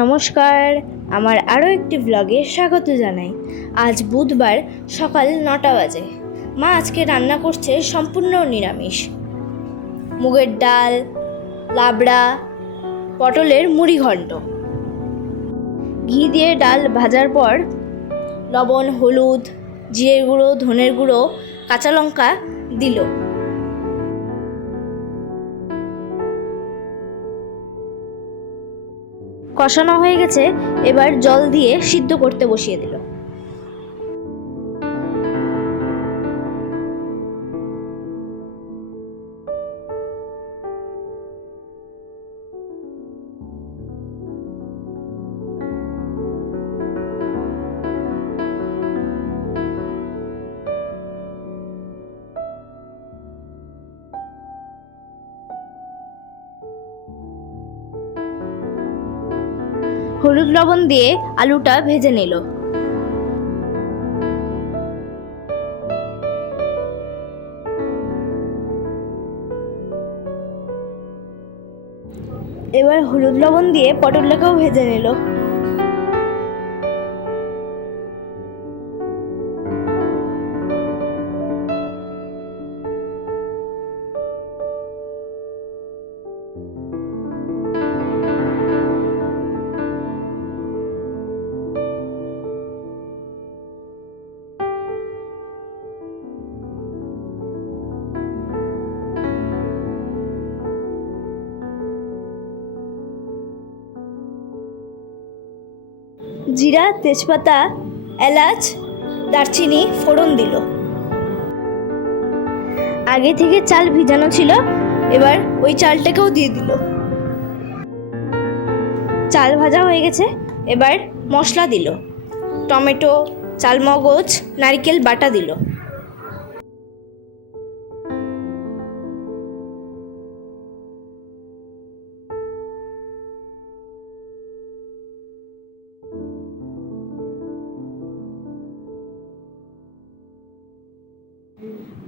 নমস্কার, আমার আরও একটি ব্লগে স্বাগত জানাই। আজ বুধবার সকাল 9টা বাজে। মা আজকে রান্না করছে সম্পূর্ণ নিরামিষ। মুগের ডাল, লাবড়া, পটলের মুড়ি ঘন্ট। ঘি দিয়ে ডাল ভাজার পর লবণ, হলুদ, জিরের গুঁড়ো, ধনের গুঁড়ো, কাঁচা লঙ্কা দিল। কষানো হয়ে গেছে, এবার জল দিয়ে সিদ্ধ করতে বসিয়ে দিল। হলুদ লবণ দিয়ে আলুটা ভেজে নিল। এবার হলুদ লবণ দিয়ে পটলটাকেও ভেজে নিল। জিরা, তেজপাতা, এলাচ, দারচিনি ফোড়ন দিল। আগে থেকে চাল ভিজানো ছিল, এবার ওই চালটাকেও দিয়ে দিল। চাল ভাজা হয়ে গেছে, এবার মশলা দিল। টমেটো, চালমগজ, নারকেল বাটা দিল।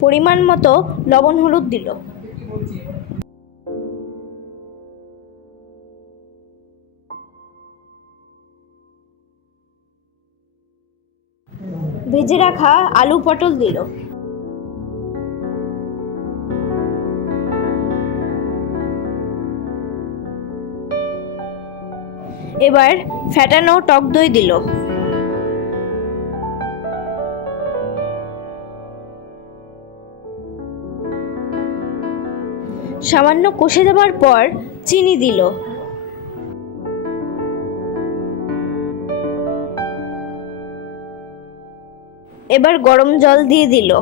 পরিমাণ মতো লবণ হলুদ দিল। ভেজে রাখা আলু পটল দিল। এবার ফ্যাটানো টক দই দিল। সামান্য কষে দেওয়ার পর চিনি দিল। এবার গরম জল দিয়ে দিল।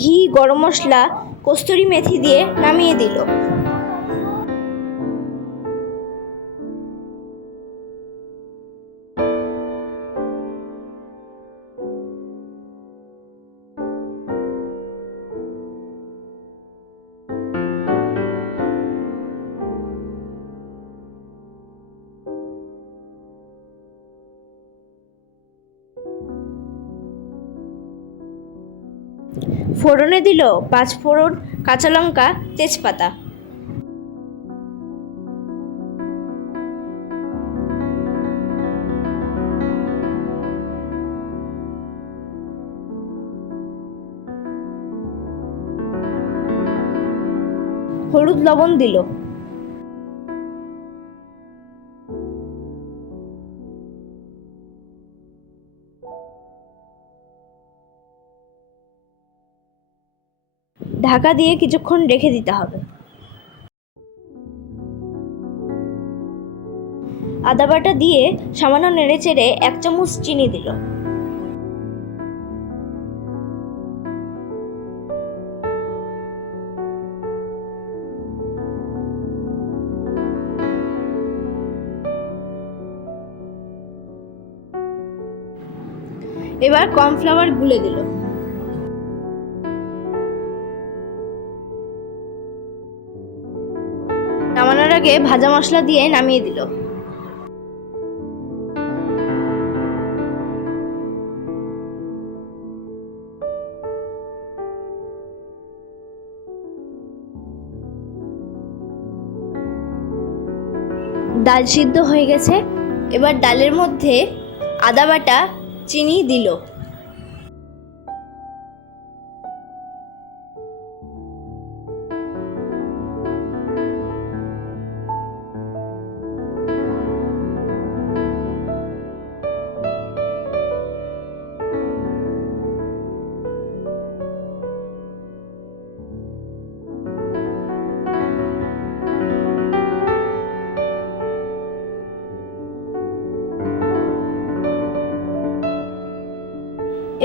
ঘি, গরম মশলা, কস্তুরি মেথি দিয়ে নামিয়ে দিল। ফোড়নে দিল 5 ফোড়ন, কাঁচা লঙ্কা, তেজপাতা। হলুদ লবণ দিল। ঢাকা দিয়ে কিছুক্ষণ রেখে দিতে হবে। আদা বাটা দিয়ে সামান্য নেড়েচেড়ে 1 চামচ চিনি দিল। এবার কর্নফ্লাওয়ার গুলে দিল। নামানোর আগে ভাজা মশলা দিয়ে নামিয়ে দিল। ডাল সিদ্ধ হয়ে গেছে। এবার ডালের মধ্যে আদা বাটা, চিনি দিল।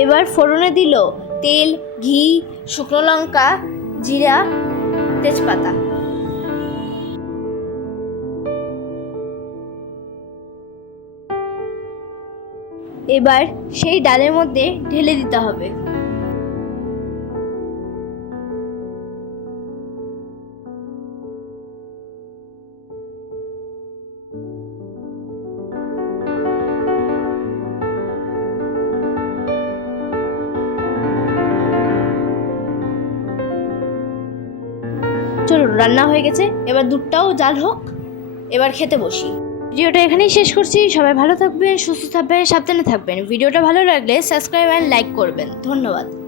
এবার ফোড়নে দিল তেল, ঘি, শুকনো লঙ্কা, জিরা, তেজপাতা। এবার সেই ডালের মধ্যে ঢেলে দিতে হবে। চলো, রান্না হয়ে গেছে। এবার দুধটাও জাল হোক, এবার খেতে বসি। ভিডিওটা এখানেই শেষ করছি। সবাই ভালো থাকবেন, সুস্থ থাকবেন, সাবধানে থাকবেন। ভিডিওটা ভালো লাগলে সাবস্ক্রাইব অ্যান্ড লাইক করবেন। ধন্যবাদ।